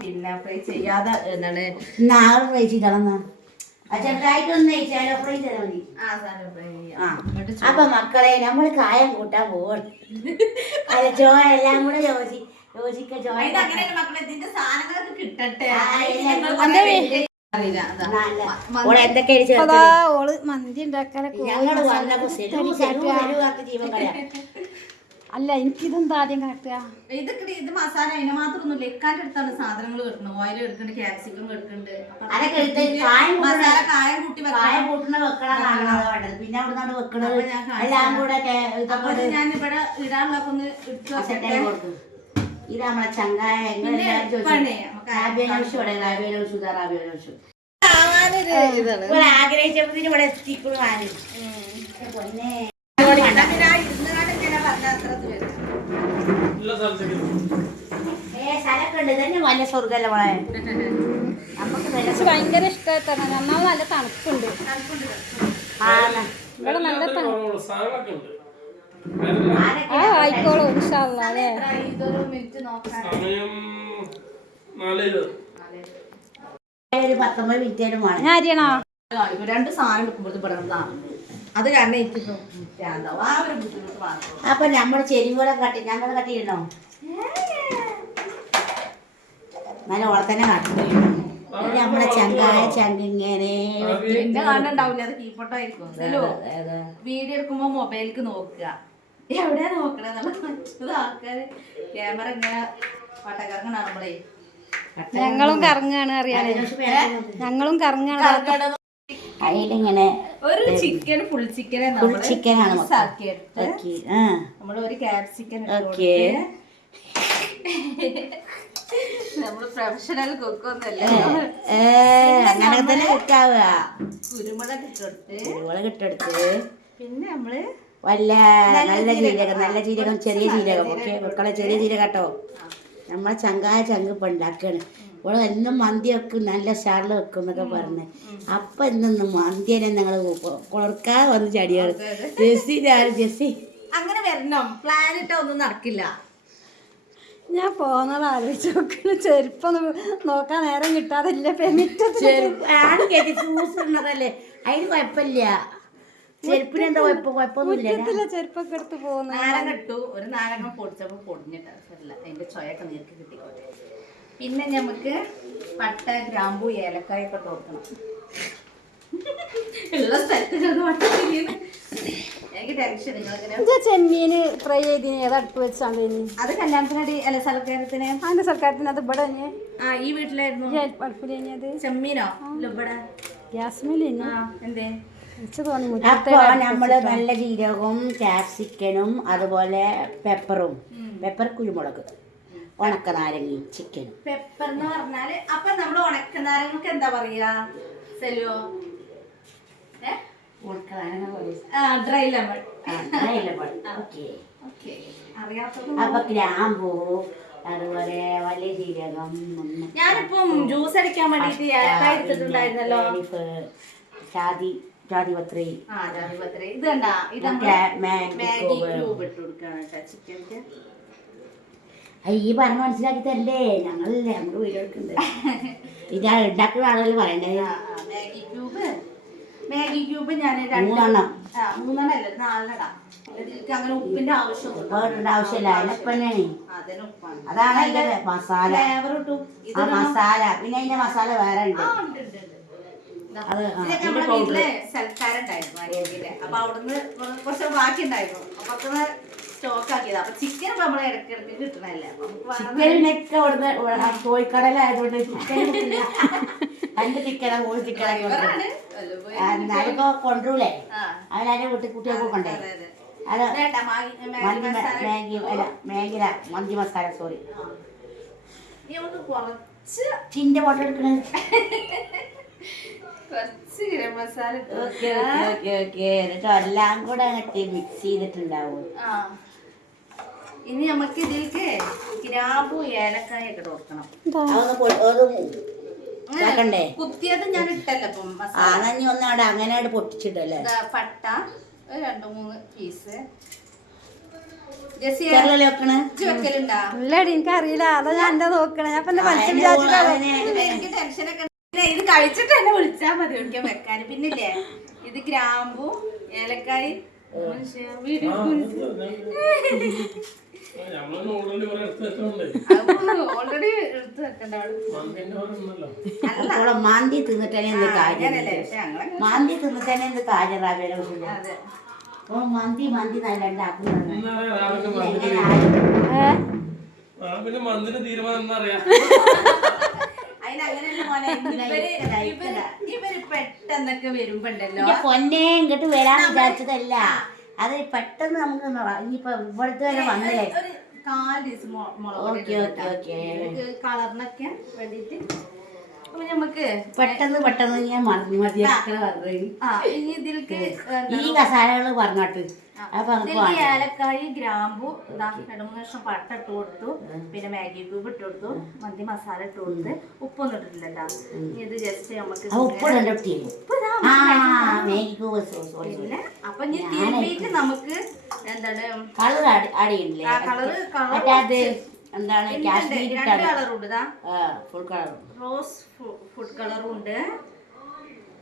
പിന്നെ ഫ്രൈ ചെയ്യാതെ എന്താണ് നാളെ ഫ്രൈ ചെയ്തോളന്നാ ചെറുതായിട്ടൊന്ന് നെയ്ച്ചാലോ ഫ്രൈ ചെയ്താൽ മതി. അപ്പൊ മക്കളെ നമ്മള് കായം കൂട്ടാൻ പോകണം. അല്ല ചോയ എല്ലാം കൂടെ യോജിക്ക ചോയ എന്തൊക്കെ മന്തി ഉണ്ടാക്കാനൊക്കെ ഞങ്ങള് വന്നപ്പോ ജീവൻ കളയാ. അല്ല എനിക്കിതെന്താ ആദ്യം കാട്ടുക ഇത് മസാല അതിനെ മാത്രമൊന്നുമില്ല. എക്കാൻ്റെ അടുത്താണ് സാധനങ്ങൾ കിട്ടുന്നത്. ഓയിൽ എടുക്കുന്നുണ്ട്, ക്യാപ്സിക്കം കിട്ടുന്നുണ്ട്, മസാല കായം കൂട്ടി കായം കൂട്ടുന്ന വെക്കണം. പിന്നെ അവിടെ വെക്കണത് എല്ലാം കൂടെ ഞാൻ ഇവിടെ ഇടാനുള്ളതൊക്കെ ഒന്ന് ഇട്ടു. ഇത് നമ്മളെ ചങ്കായ ആഗ്രഹിച്ചപ്പോ ഇവിടെ എത്തിക്കുവാനും സ്ഥലമൊക്കെ ഉണ്ട്. തന്നെ വലിയ സ്വർഗല്ല മോളെ. നമുക്ക് ഭയങ്കര ഇഷ്ടമായിട്ടാണ്. നമ്മൾ നല്ല തണുപ്പുണ്ട് ഇവിടെ. നല്ല ആയിക്കോളൂ ഇൻഷാല്ലാ. അല്ലേ ഒരു 19 മിനിറ്റേലും വേണം. ഞാൻ അരിയണോ? 2 സാധനം എടുക്കുമ്പോഴത്തെ അത് കാരണം എനിക്ക് അപ്പൊ നമ്മള് ചെരിപോലെ ഞങ്ങള് കട്ടിയിടണോ? നല്ല ഓളെ തന്നെ കാട്ടും. നമ്മളെ ചങ്കായ ചങ്കിങ്ങനെ കാണുന്നുണ്ടാവില്ല. അത് കീപ്പോട്ടായിരിക്കും. വീഡിയോ എടുക്കുമ്പോ മൊബൈലിക്ക് നോക്കുക. എവിടെയാ നോക്കണെന്നുള്ള മറ്റത് ആൾക്കാര് ക്യാമറ ഇങ്ങനെ പട്ടക്കറങ്ങണ നമ്മളെ. ഞങ്ങളും കറങ്ങാണ് അറിയാലോ. ഞങ്ങളും കറങ്ങാണ്. അതിലിങ്ങനെ ഒരു ചിക്കൻ ഫുൾ ചിക്കനാണ് നമ്മള് ഒരു ക്യാപ്സിക്കൻ. നമ്മള് പ്രൊഫഷണൽ കുക്കൊന്നല്ല. അങ്ങനെ തന്നെ കുക്കാവുക. കുരുമുളക് ഇട്ടെടുത്ത് പിന്നെ നമ്മള് നല്ല ജീരകം ചെറിയ ജീരകം. ഓക്കെ മക്കളെ, ചെറിയ ജീരകം കേട്ടോ. നമ്മളെ ചങ്കായ ചങ്ക് ഇപ്പൊ ഉണ്ടാക്കാണ്. ഇവിടെ എന്നും മന്തി വെക്കും, നല്ല സ്റ്റാറിൽ വെക്കും എന്നൊക്കെ പറഞ്ഞ്. അപ്പൊ ഇന്നൊന്നും മന്തിനെ ഞങ്ങള് കൊളർക്കാതെ വന്ന് ചടിയാണ്. ജെസ്സി അങ്ങനെ വരണം. പ്ലാനിട്ട് ഒന്നും നടക്കില്ല. ഞാൻ പോന്നത് ആലോചിച്ച് നോക്കുന്നു. ചെരുപ്പൊന്നും നോക്കാൻ നേരം കിട്ടാതില്ല. ൂസല്ലേ അതിന് കുഴപ്പമില്ല. ചെരുപ്പിന് എന്താ കുഴപ്പമൊന്നുമില്ല. ചെരുപ്പൊക്കെ എടുത്ത് പോകുന്നു. നാരങ്ങ ഇട്ടു. ഒരു നാരങ്ങ പൊടിച്ചപ്പോ പൊടിഞ്ഞിട്ട് അതിന്റെ ചൊയൊക്കെ നീർക്ക് കിട്ടിക്കോട്ടെ. പിന്നെ നമുക്ക് പട്ട, ഗ്രാമ്പൂ, ഏലക്കായ ഒക്കെ തോർക്കണം. ഉള്ള സ്ഥലത്ത് എനിക്ക് ടെൻഷൻ. ചെമ്മീന് ഫ്രൈ ചെയ്തിന് ഏത് അടുപ്പ് വെച്ചാണ്? അത് കല്യാണത്തിനടി അല്ല സൽക്കാരത്തിന്. അതിന്റെ സൽക്കാരത്തിന് അത് ഇവിടെ ഈ വീട്ടിലായിരുന്നു. അടുപ്പിൽ ചെമ്മീനോ ഇവിടെ ഗ്യാസ്മേല് എന്തേ അപ്പൊ നമ്മള് നല്ല ജീരകവും ക്യാപ്സിക്കനും അതുപോലെ പെപ്പർ കുരുമുളക് ഉണക്ക നാരങ്ങയും ചിക്കനും. പെപ്പർ എന്ന് പറഞ്ഞാല് അപ്പൊ നമ്മള് ഉണക്ക നാരങ്ങക്ക് എന്താ പറയാ സെലോ? Dry lemon. അപ്പൊ ഗ്രാമ്പൂ അതുപോലെ വലിയ ജീരകം. ഞാനിപ്പം ജ്യൂസ് അടിക്കാൻ വേണ്ടിട്ട് ഏലക്കായ എടുത്തിട്ടുണ്ടായിരുന്നല്ലോ. ജാതിപത്രി. ഇത് കണ്ടാ? ഇത് മാഗി ക്യൂബ് ഇട്ട് കൊടുക്കാണ് ചിക്കൻക്ക്. ഈ പറഞ്ഞ മനസ്സിലാക്കി തരണ്ടേ? ഞങ്ങളല്ലേ നമ്മള് വീഡിയോ എടുക്കണ്ടേ. ഇത് ഉണ്ടാക്കുന്ന ആളുകൾ പറയണ്ടേ. മാഗി ക്യൂബ് ഞാൻ 3 3 4 അങ്ങനെ ഉപ്പിന്റെ ആവശ്യമില്ല. അതാണ് അതിന്റെ മസാല. മസാല പിന്നെ അതിന്റെ മസാല വേറെ ഉണ്ട്. നമ്മുടെ വീട്ടിലെ സൽക്കാരുണ്ടായിരുന്നു. അപ്പൊ അവിടുന്ന് കുറച്ച് ബാക്കി ഉണ്ടായിരുന്നു. അപ്പൊ സ്റ്റോക്ക് ആക്കിയത്. അപ്പൊ ചിക്കൻ ഇപ്പൊ നമ്മളെ ഇടയ്ക്കിടയ്ക്ക് കിട്ടണല്ലേ. ചിക്കനൊക്കെ അവിടുന്ന് കോഴിക്കടലായതുകൊണ്ട് ചിക്കനാ കോഴി ചിക്കനൊക്കെ എന്നാലിപ്പോ കൊണ്ടുപോലേ അവരെ വീട്ടിൽ കുട്ടികൾക്ക് കൊണ്ടേ. മന്തി മസാല. സോറി, ചിന്റെ ഫോട്ടോ എടുക്കണേ. എന്നിട്ട് എല്ലാം കൂടെ അങ്ങോട്ട് മിക്സ് ചെയ്തിട്ടുണ്ടാവും. ഇനി നമുക്ക് ഇതിലേക്ക് ഗ്രാമ്പൂ, ഏലക്കായ ഒക്കെ കൊടുക്കണം. കുത്തിയത് ഞാൻ ഇട്ടല്ലോ. ഒന്നാടെ അങ്ങനെ പൊട്ടിച്ചിട്ടല്ലേ. പട്ട 2-3 പീസ്, ജെസ്സി ചെറുതല്ലേ വെക്കണേ? ഇജ്ജ് വെക്കലുണ്ടാ? ഇല്ലടി എനിക്കറിയില്ല അതാ ഞാൻ എന്റെ നോക്കണേ ഞാൻ പിന്നെ മത്സ്യം വിചാരിച്ചിട്ടാണ് എനിക്ക് ടെൻഷനൊക്കെ ഇത് കഴിച്ചിട്ട് എന്നെ വിളിച്ചാ മതി ഒരിക്കൽ വെക്കാൻ. പിന്നില്ലേ ഇത് ഗ്രാമ്പു ഏലക്കായി വീഡിയോ ഓൾറെഡി എടുത്ത് വെക്കണ്ട ഓളെ മാന്തി തിന്നിട്ടേ എന്ത് കാര്യം? അങ്ങനല്ലേ? പക്ഷെ ഞങ്ങളെ മാന്തി തിന്നിട്ടേ എന്ത് കാര്യം റാബിയുടെ? അതെ ഓ മന്തി മന്തി നല്ല ഉണ്ടാക്കുന്നത് മന്തിന് തീരുമാനം എന്താ അറിയാ? അതിനങ്ങനെയല്ല മോനെ. ഇവര് പെട്ടെന്നൊക്കെ വരുമ്പോണ്ടല്ലോ എന്റെ പൊന്നെ ഇങ്ങോട്ട് വരാൻ വിചാരിച്ചതല്ല, അത് പെട്ടെന്ന് നമുക്ക് ഇനിയിപ്പോ ഇവിടുത്തെ വരെ വന്നില്ലേ. ഒരു 4 ദിവസം മുളക് ഓക്കെ ഓക്കെ ഓക്കെ. കളറിനൊക്കെ വേണ്ടിട്ട് അപ്പൊ നമുക്ക് പെട്ടെന്ന് ഞാൻ മതി ഇനി ഇതിലേക്ക് ഈ കസാലകള് പറഞ്ഞോട്ട്. അപ്പൊ നമുക്ക് ഏലക്കായി ഗ്രാമ്പു 2-3 കഷ്ണം പട്ട ഇട്ട് കൊടുത്തു, പിന്നെ മാഗി ക്യൂബ് ഇട്ട് കൊടുത്തു, മന്തി മസാല ഇട്ട് കൊടുത്ത്, ഉപ്പൊന്നും ഇട്ടിട്ടില്ലല്ലോ. ഇത് ജസ്റ്റ് നമുക്ക് ഉപ്പിടണ്ട പിന്നെ അപ്പൊ ഇനി തിരുമ്പിയിട്ട് നമുക്ക് എന്താണ് കളർ അടിയില്ലേ? കളറ് എന്താണ് 2 കളറുണ്ട്. ഫുൾ കളർ റോസ് ഫുഡ് കളറും ഉണ്ട്,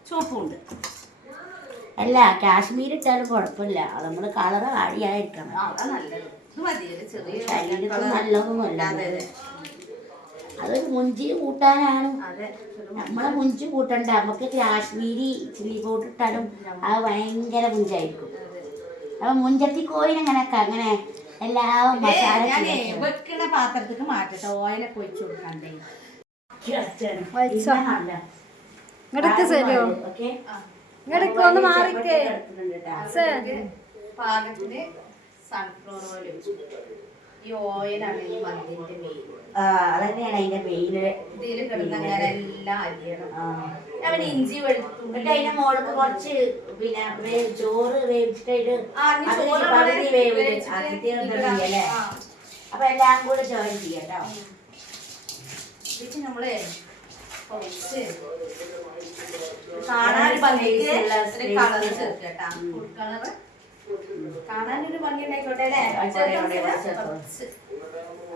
ചുവപ്പും ഉണ്ട്. അല്ല കാശ്മീർ ഇട്ടാലും കുഴപ്പമില്ല, അത് നമ്മള് കളർ ആടിയായിരിക്കണം. അതാ നല്ലത്. ഇത് മതിയല്ലേ? ചെറിയ ശരീരത്തിന് നല്ലതൊന്നുമല്ല. അതൊരു മുഞ്ചി കൂട്ടാനാണ്. അതെ നമ്മളെ മുഞ്ചി കൂട്ടണ്ട, നമുക്ക് കാശ്മീരി ചില്ലി പൗഡർ ഇട്ടാലും അത് ഭയങ്കര മുഞ്ചായിരിക്കും. അപ്പൊ മുഞ്ചത്തി കോയിനങ്ങനൊക്കെ അങ്ങനെ എല്ലാ മസാല വെക്കണ പാത്രത്തേക്ക് മാറ്റട്ടെ, ഓയിലൊക്കെ ഒഴിച്ചു കൊടുക്കണ്ടേ. ഇങ്ങടക്ക് ശരിയോ ഇങ്ങടക്ക് ഒന്ന് മാറിക്കേ. പാകത്തിന് സൺഫ്ലവർ ഓയിൽ ഒഴിച്ചു. ഈ ഓയിലാണ് ഈ മന്തിന്റെ മെയിൻ. അതന്നെയാണ് അതിന്റെ മെയിന്. ഇതിൽ കിടന്നങ്ങനെ എല്ലാം അരിയണം. അവന് ഇഞ്ചി വെളുത്തുള്ളി അതിന്റെ മുകളിൽ കുറച്ച് പിന്നെ ചോറ് വേവിച്ചിട്ട് അപ്പൊ എല്ലാം കൂടെ ജോയിൻ ചെയ്യാട്ടോ. നമ്മള് കുറച്ച് കാണാൻ ഭംഗിക്ക് കളറ് ചേർക്കട്ടാ. ഫുഡ് കളറ് കാണാനൊരു ഭംഗി ഉണ്ടായിക്കോട്ടെ അല്ലേ?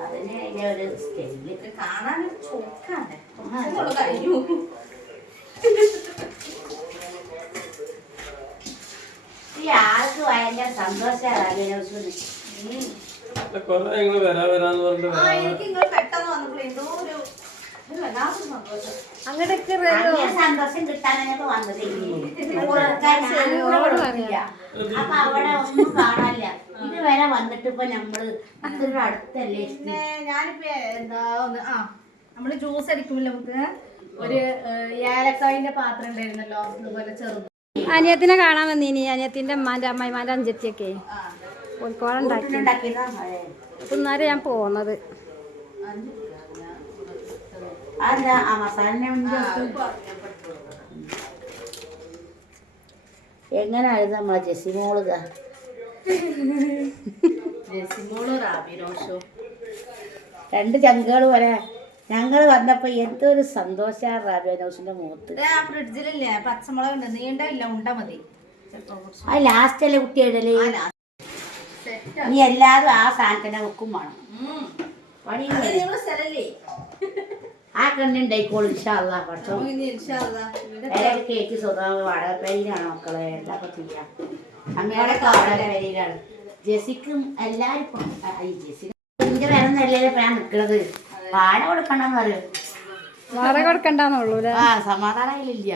അതിന് അതിന്റെ ഒരു സ്റ്റൈല് കാണാനൊരു ചൊക്കാണ് കഴിഞ്ഞു. ഈ ആൾക്ക് ഭയങ്കര സന്തോഷമാണ്. എനിക്ക് നിങ്ങൾ പെട്ടെന്ന് വന്നപ്പോൾ എന്തോ ഒരു അങ്ങടക്ക് സന്തോഷം കിട്ടാനൊക്കെ വന്നത്. അപ്പൊ അവിടെ ഒന്നും കാണാനില്ല. ഇതുവരെ വന്നിട്ട് ഇപ്പൊ നമ്മള് അത്ര അടുത്തല്ലേ. പിന്നെ ഞാനിപ്പോ എന്താ ഒന്ന് നമ്മള് ജ്യൂസ് അടിക്കുമല്ലോ, നമുക്ക് ഒരു ഏലക്കായിന്റെ പാത്രം ഉണ്ടായിരുന്നല്ലോ, അതുപോലെ ചെറുത്. അനിയത്തിനെ കാണാൻ വന്നീനി. അനിയത്തിന്റെ അമ്മാന്റെ അമ്മായിമാന്റെ അഞ്ചത്തിയൊക്കെ കോഴിക്കോടുണ്ടാക്കി. ഇന്നാരെ ഞാൻ പോന്നത്. എങ്ങനെയായിരുന്നു നമ്മളെ ജെസിമോള് രണ്ട് ചങ്കുകൾ പോലെ ഞങ്ങള് വന്നപ്പോ എന്തൊരു സന്തോഷാണ് റാബിയാനോസിന്റെ മുഖത്ത്. ഫ്രിഡ്ജിലില്ലേ പച്ചമുളക് ഉണ്ട്, നീണ്ടല്ല ഉണ്ട മതി. ആ ലാസ്റ്റ് അല്ലേ കുട്ടി ഇടല്. നീ എല്ലാരും ആ സാധനത്തിനെ വെക്കും വേണം. ആ കണ്ണുണ്ടായിക്കോളും ഇൻഷാല്ലാ. പക്ഷേ കയറ്റി സ്വന്തം വാടകപ്പേരിലാണ് മക്കളെ. എല്ലാം ചെയ്യാം. അമ്മയുടെ വാടകപ്പേരിയിലാണ്. ജെസിക്കും എല്ലാവർക്കും ജെസിക്ക് എന്റെ വരുന്നല്ലേ ഞാൻ നിൽക്കണത്. വാടക കൊടുക്കണ്ടെന്ന് പറയും. വാടക കൊടുക്കണ്ടെന്നുള്ളൂ. സമാധാനമില്ല.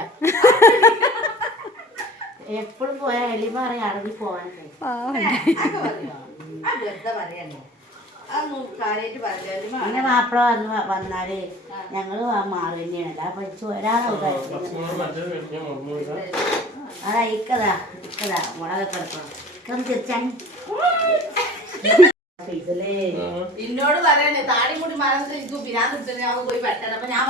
എപ്പോഴും പോയാൽ വലിയ പറയാം അടങ്ങി പോവാനൊക്കെ. അങ്ങനെ മാപ്പിള വന്നാല് ഞങ്ങള് മാറി തന്നെയാണ്. അപ്പൊ ഒരാളെ അതാ ഇക്കതാ മുളകൊക്കെ എടുക്കണം തീർച്ചാൻ. എന്നോട് പറയണേ താടി കൂടി പോയി പെട്ടെന്ന്. അപ്പൊ ഞാൻ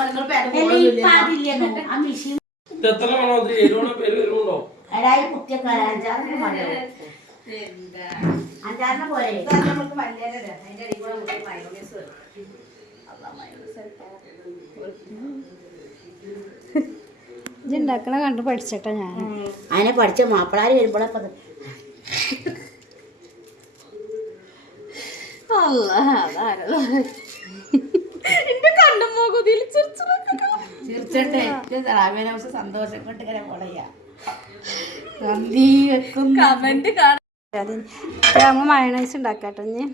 കുട്ടിയൊക്കെ അഞ്ചാറിന് പോലെ നമുക്ക് മല്ലിയില അതിന്റെ അടിയിൽ കൂടെ മയോണൈസ് ഉണ്ടാക്കണ കണ്ട് പഠിച്ചട്ടാ ഞാൻ. അതിനെ പഠിച്ച മാപ്പിളാര് വരുമ്പോഴൊക്കെ എന്റെ കണ്ണും പോകുതിൽ തീർച്ചയായിട്ടും ഏറ്റവും റാബിയാനൗസ് സന്തോഷം കൊണ്ട് ഇങ്ങനെ പറയാ നന്ദി വെക്കുന്നു. കമന്റ് കാണാൻ നമ്മ മയണൈസ് ഉണ്ടാക്കാട്ടോ ഇനി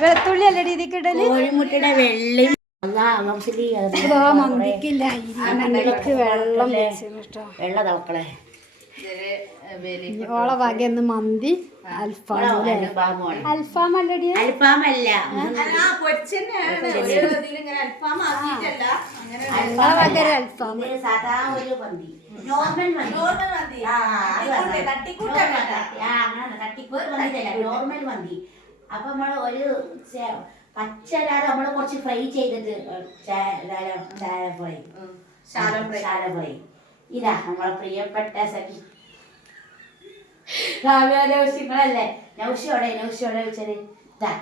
വെളുത്തുള്ളി അല്ല രീതിക്ക് ഇടല് കോഴിമുട്ടയുടെ വെള്ളയും മന്തിക്കില്ല അരിക്ക് വെള്ളം വെച്ചു കേട്ടോ വെള്ള തവക്കളെ ഓളെ വകന്ന് മന്തി അൽഫാം അൽഫാം അല്ലടി അൽഫാമല്ല ഓളെ വക അൽഫാം സാധാ ഒരു മന്തി നോർമൽ മന്തി നോർമൽ മന്തി അപ്പൊ നമ്മള് ഒരു പച്ചല്ലാതെ നമ്മള് കുറച്ച് ഫ്രൈ ചെയ്തിട്ട് ഫ്രൈ ഇതാ നമ്മളെ പ്രിയപ്പെട്ട സഖി നൗഷിങ്ങളല്ലേ നൗഷിയോടെ വെച്ചത് ഇതാ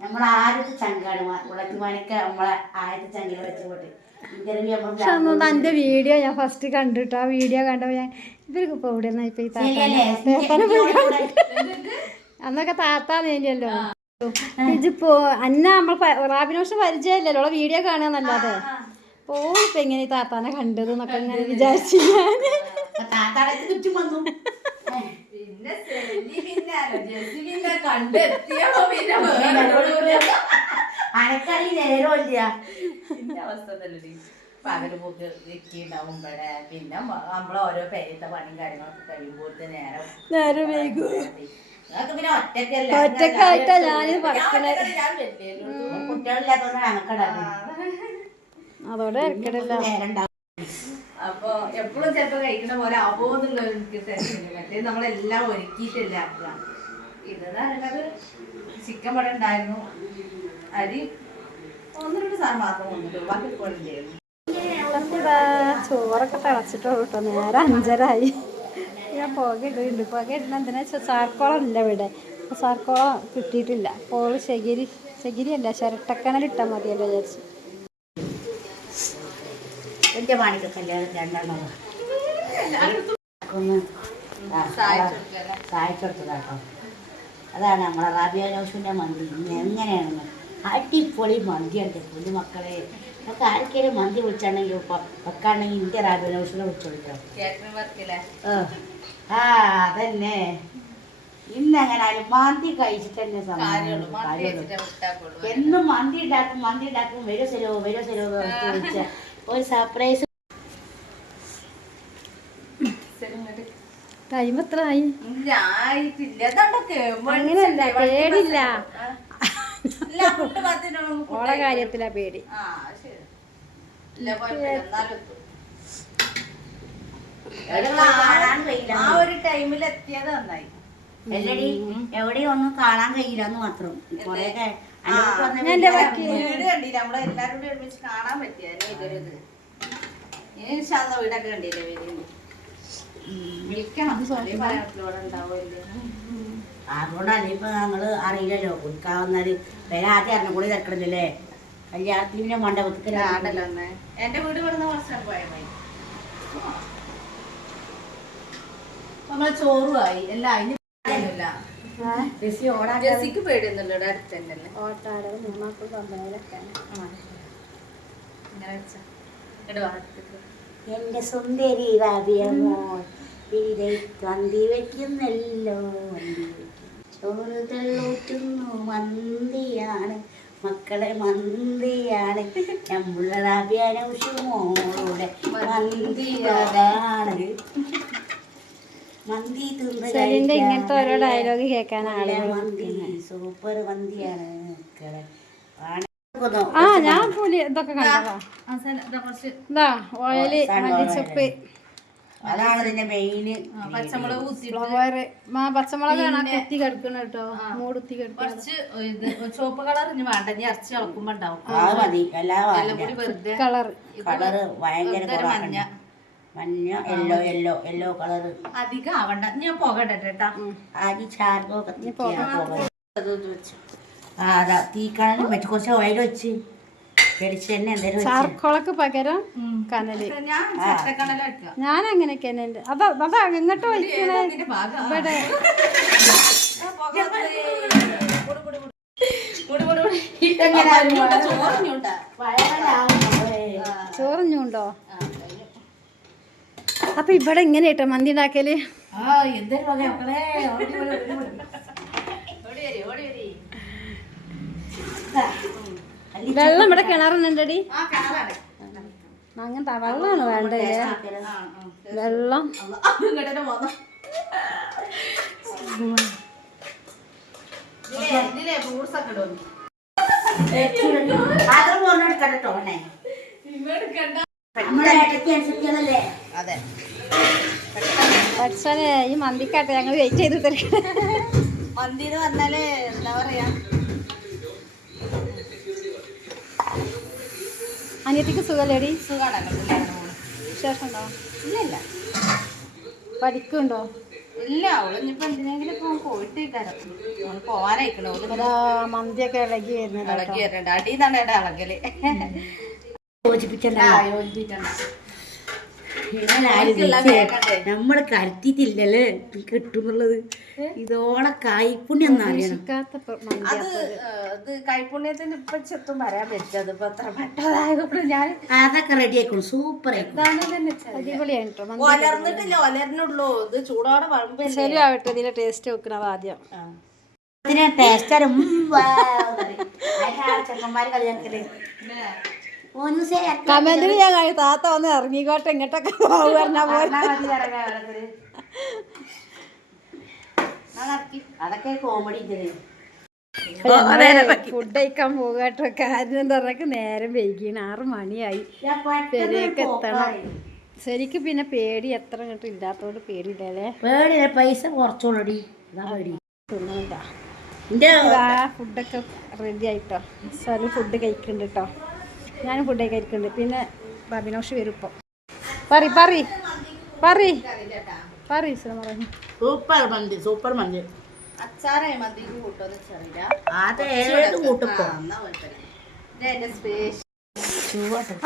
നമ്മളെ ആദ്യത്തെ ചങ്കാണ് ഉളക്കുമാനിക്ക നമ്മളെ ആദ്യത്തെ ചങ്കില് വെച്ചുകൊണ്ട് ഇന്റർവ്യൂ നമ്മൾ എന്റെ വീഡിയോ ഞാൻ ഫസ്റ്റ് കണ്ടിട്ട് ആ വീഡിയോ കണ്ടപ്പോ ഞാൻ ഇവർക്ക് ഇപ്പൊ ഇവിടെ ഇപ്പൊ ഈ അന്നൊക്കെ താത്താന്നല്ലോ ഇതിപ്പോ അന്ന നമ്മൾ റാബിനോഷം പരിചയമില്ലല്ലോ ഓളെ വീഡിയോ കാണുകയെന്നല്ലാതെ ഓളിപ്പോ എങ്ങനെ ഈ താത്താനെ കണ്ടത് എന്നൊക്കെ ഇങ്ങനെ വിചാരിച്ചു അനക്കറി നേരമില്ല പകല് പോക്ക് വെക്കിണ്ടാവുമ്പോഴേ പിന്നെ നമ്മളെ ഓരോ പേരത്തെ പണിയും കാര്യങ്ങളൊക്കെ കഴിയുമ്പോഴത്തെ നേരം വൈകും പിന്നെ ഒറ്റക്കായിട്ടാ ഞാനിത് പറക്കണേ കുട്ടികളില്ലാത്തോണ്ട് അനക്കടാ അതോടെ ഇറക്കടില്ല അപ്പൊ എപ്പോഴും ചിലപ്പോ കഴിക്കണ പോലെ ആവോന്നുള്ള എനിക്ക് ടെൻഷൻ മറ്റേ നമ്മളെല്ലാം ഒരുക്കിയിട്ടല്ല ആക്കുക ഇതെന്ന് പറയുന്നത് ചിക്കൻ പടം ഉണ്ടായിരുന്നു അരി 1-2 സാധനം മാത്രം വന്നിട്ട് ബാക്കി കൊണ്ടില്ലായിരുന്നു ചോറൊക്കെ തിളച്ചിട്ടുള്ളൂ കേട്ടോ നേരെ 5:30 ഞാൻ പുക ഇടുന്ന എന്തിനാ വെച്ചാൽ ചാർക്കോളം ഇല്ല ഇവിടെ അപ്പോൾ ചാർക്കോളം കിട്ടിയിട്ടില്ല അപ്പോൾ ചകിരി അല്ല ചിരട്ടക്കനലിട്ടാൽ മതിയല്ലോ വിചാരിച്ചു എന്റെ മാണിക്ക് കല്യാണം രണ്ടെണ്ണം സഹായിച്ചെടുത്തതാട്ടോ അതാണ് നമ്മളെ റാബിയ നൗഷിൻ്റെ മന്തി എങ്ങനെയാണെന്ന് അടിപൊളി മന്തിയുണ്ട് കുഞ്ഞു മക്കളെ നമുക്ക് ആർക്കെങ്കിലും മന്തി വിളിച്ചാണെങ്കിൽ വെക്കാണെങ്കിൽ ഇന്ത്യ റാബിയ നൗഷിനെ വിളിച്ചു വിളിക്കാം ആ അതന്നെ ഇന്നങ്ങനെ മന്തി കഴിച്ചിട്ട് തന്നെ എന്നും മന്തി ഉണ്ടാക്കും വരോ സെലോ ചോദിച്ച ഒരു സർപ്രൈസ് ടൈം എത്ര ആയി ആയിട്ടില്ല അങ്ങനെയല്ല പേടില്ല ഓളെ കാര്യത്തിലാ പേടി ആ ഒരു ടൈമിൽ എത്തിയത് നന്നായി എല്ലടി എവിടെയും ഒന്നും കാണാൻ കഴിയില്ലെന്ന് മാത്രം കൊറേയൊക്കെ വീട് കണ്ടില്ല നമ്മളെ എല്ലാരും കൂടി ഒരുമിച്ച് കാണാൻ പറ്റിയല്ലേ ഇതൊരു വീടൊക്കെ കണ്ടില്ലേ വീട് വിളിക്കണം പറയാനോട് ഉണ്ടാവുമല്ലോ അതുകൊണ്ടല്ലേ ഇപ്പൊ ഞങ്ങള് അറിയില്ലല്ലോ കുടിക്കാവുന്നാല് വില ആദ്യം അറിഞ്ഞ കൂടി തിരക്കണില്ലല്ലേ കല്യാണത്തിന് പിന്നെ മണ്ഡപത്തിലാണല്ലോ എന്റെ വീട് ഇവിടുന്ന് കുറച്ചാൽ പോയാൽ മതി നമ്മളെ ചോറുമായി എല്ലാം അതിന് ജെസ്സിക്ക് പേടിയൊന്നുമില്ല ഇവിടെ അടുത്ത് തന്നെയല്ലേ എന്റെ സുന്ദരി റാബിയമോ വന്തി വെക്കുന്നല്ലോ ചോറ് തെള്ളൂറ്റുന്നു മന്തിയാണ് മക്കളെ മന്തിയാണ് നമ്മളെ റാബിയ നൗഷിമോളുടെ മന്തിയാണ് മന്തി തിന്ന് ഇങ്ങനത്തെ ഓരോ ഡയലോഗ് കേൾക്കാൻ മന്തി സൂപ്പർ മന്തിയാണ് ആ ഞാൻ പുലി ഇതൊക്കെ കണ്ടതാ ഇതാ ഓയില് മല്ലിച്ചപ്പ് അതാണ് ഇതിന്റെ മെയിന് പച്ചമുളക് പച്ചമുളക് കുത്തി കിടക്കണം കേട്ടോ മൂടുത്തി കിടക്കണം കുറച്ച് ചുവപ്പ് കളർ ഇനി വേണ്ട ഇനി ഇറച്ചി ഇളക്കുമ്പോ ഉണ്ടാവും അത് മതി കളർ കളറ് ഭയങ്കര മഞ്ഞ യെല്ലോ കളറ് അധികം ആവണ്ട ഞാൻ പോകട്ടെ കേട്ടാ ആദ്യം ചാർക്കോ അതാ തീക്കണലും വെച്ച് കുറച്ച് ഓയിൽ വെച്ച് വെളിച്ചെണ്ണ എന്തെങ്കിലും ചാർക്കോളക്ക് പകരം കനല് ഞാൻ അങ്ങനെയൊക്കെ തന്നെ അതാ ഇങ്ങോട്ട് വലിക്കണേ ഇവിടെ ചോറിഞ്ഞുണ്ടോ? അപ്പൊ ഇവിടെ എങ്ങനെ കേട്ടോ മന്തി ഉണ്ടാക്കല്? വെള്ളം ഇവിടെ കിണറുണ്ടടി. അങ്ങനത്തെ വെള്ളമാണ് വേണ്ടേ? വെള്ളം അതെ പഠിച്ചാല് ഈ മന്തിക്കാട്ടെ ഞങ്ങൾ വെയിറ്റ് ചെയ്ത് തരും. മന്തി എന്ന് പറഞ്ഞാല് എന്താ പറയാ, അനിയത്തിക്ക് സുഖല്ലേടി? സുഖാണല്ലോ. വിശേഷം ഉണ്ടോ? ഇല്ല പഠിക്കുന്നുണ്ടോ? ഇല്ല, അവളിപ്പോ എന്തിനെങ്കിലും ഇപ്പൊ പോയിട്ടേക്കാരം. പോവാനായിക്കണോ? മന്തിയൊക്കെ ഇളകി വരുന്നത് ഇളകി വരണ്ട, അടിന്നാണ് ഇവിടെ ഇളകല്. നമ്മള് കരുത്തിട്ടില്ലല്ലേ കിട്ടുന്നുള്ളത്. ഇതോടെ കായ്പുണ്യം അറിയണം. അത് കൈപുണ്യത്തിന് ഇപ്പൊ ചെത്തും വരാൻ പറ്റത്. ഇപ്പൊ അത്ര പെട്ടതായതുകൊണ്ട് ഞാൻ അതൊക്കെ റെഡി ആയിക്കോളും. സൂപ്പർ അടിപൊളിയായിട്ടോ. ഒലർന്നിട്ടില്ല, ഒലർന്നുള്ളൂ. ഇത് ചൂടോടെ വളമ്പല്ലേ. ശരിയാവട്ടെ, ഇതിന്റെ ടേസ്റ്റ് വെക്കണത് ആദ്യം. ടേസ്റ്റ് ചെക്കന്മാര് കളിയാക്കല്. കമന്റിൽ ഞാൻ താത്ത വന്ന് ഇറങ്ങിക്കോട്ടെ ഇങ്ങോട്ടൊക്കെ പറഞ്ഞാ പോലെ. അതൊക്കെ കോമഡി. ഫുഡ് കഴിക്കാൻ പോകട്ടോ. കാര്യം എന്താ പറയുക, നേരം വൈകിയാണ്, 6 മണിയായി. ശരിയൊക്കെ എത്തണം. ശരിക്കും പിന്നെ പേടി എത്ര ഇങ്ങോട്ട് ഇല്ലാത്തോണ്ട് പേടിയില്ലല്ലേ? പേടിയില്ല, പൈസ കുറച്ചോളടി. തിന്നുന്നില്ല. ഫുഡൊക്കെ റെഡി ആയിട്ടോ. സാറി ഫുഡ് കഴിക്കുന്നുണ്ട് കേട്ടോ. ഞാനും ഫുഡ് കഴിക്കുന്നുണ്ട്. പിന്നെ ബബിനോഷ് വരും ഇപ്പം. സൂപ്പർ മന്തി, സൂപ്പർ മന്തി. അച്ചാറായി മന്തിക്ക് കൂട്ടോന്ന് വെച്ചറിയില്ല.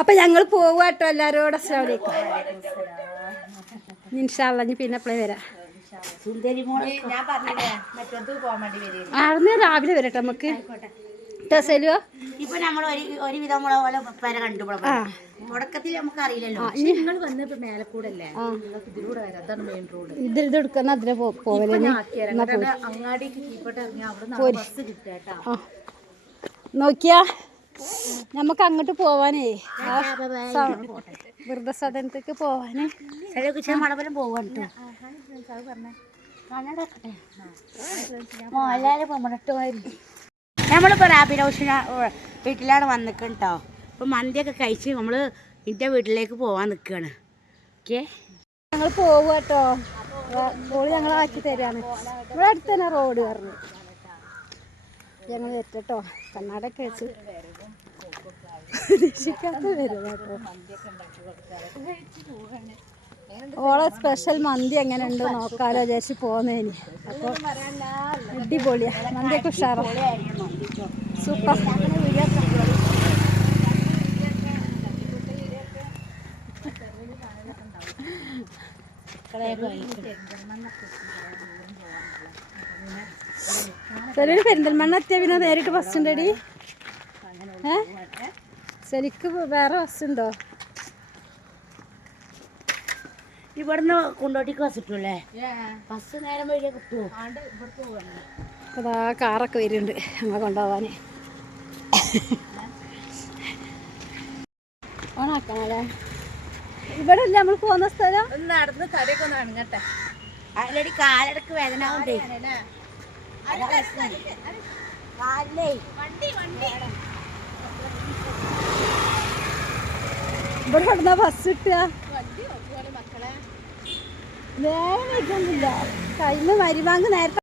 അപ്പൊ ഞങ്ങൾ പോവാട്ടോ. എല്ലാരോടും അസ്സലാമു അലൈക്കും. ഇൻഷാ അല്ലാഹ് ഇനി പിന്നെ എപ്പോഴേ വരാം. ഞാൻ പറഞ്ഞില്ലേ മറ്റൊന്ന് പോകാൻ വേണ്ടി വരും. ആടുന്ന് രാവിലെ വരട്ടെ നമുക്ക്. സെലുവോ ഇപ്പൊ നമ്മൾ ഒരുവിധം പേര കണ്ടുപോടാ. മുടക്കത്തിൽ നമുക്ക് അറിയില്ലല്ലോ. നിങ്ങൾ വന്നിപ്പോ മേലെ കൂടെ അല്ലേ, ഇതിലൂടെ വരാം. അതാണ് മെയിൻ റോഡ്. ഇത് എടുക്കുന്ന അതിനെ പോവല്ലേ? അങ്ങാടിക്ക് കീപ്പോട്ട് ഇറങ്ങി അവിടെ ബസ് കിട്ടാ. നോക്കിയാ നമുക്ക് അങ്ങോട്ട് പോവാനേ, വൃദ്ധസദനത്തേക്ക് പോവാന് മടവലം പോവാൻ നമ്മളിപ്പോ റാബിനോഷിന വീട്ടിലാണ് വന്നിക്കണം കേട്ടോ. ഇപ്പൊ മന്തിയൊക്കെ കഴിച്ച് നമ്മള് എൻ്റെ വീട്ടിലേക്ക് പോവാൻ നിൽക്കുകയാണ്. ഓക്കെ, ഞങ്ങൾ പോവാട്ടോ. റോഡ് ഞങ്ങൾ ആക്കി തരാണ്. ഇവിടെ അടുത്ത് തന്നെ റോഡ് പറഞ്ഞു. ഞങ്ങൾ എത്തട്ടോ. കണ്ണാടൊക്കെ വെച്ച് രക്ഷിക്കാത്ത വരും കേട്ടോ. ഓളെ സ്പെഷ്യൽ മന്തി എങ്ങനെ ഉണ്ട് നോക്കാലോ വിചാരിച്ച് പോന്നേന്. അപ്പോൾ അടിപൊളിയാ മന്തിയൊക്കെ ഉഷാറോ. സൂപ്പർ. ചെറിയൊരു പെരിന്തൽമണ്ണ എത്തിയ പിന്നെ നേരിട്ട് ബസ് ഉണ്ടടി. ശരിക്ക് വേറെ ബസ് ഉണ്ടോ? ഇവിടുന്ന് കൊണ്ടോട്ടിക്ക് ബസ് കിട്ടൂല്ലേ? ബസ് നേരം വഴിയാ കിട്ടുമോ? അതാ കാറൊക്കെ വരുന്നുണ്ട് ഞങ്ങളെ കൊണ്ടുപോവാന്. ഓണാക്കണല്ലേ? ഇവിടെ അല്ലേ നമ്മൾ പോകുന്ന സ്ഥലം? നടന്ന് കടയൊക്കെ ഒന്ന് ഇറങ്ങട്ടെ. അതിലടി കാലടക്ക് വേദന കൊണ്ടേ. ഇവിടെ കിടന്ന ബസ് കിട്ടുക. വേറെ വയ്ക്കൊന്നുമില്ല. കയ്യിൽ മരുവാങ്ക് നേരത്തെ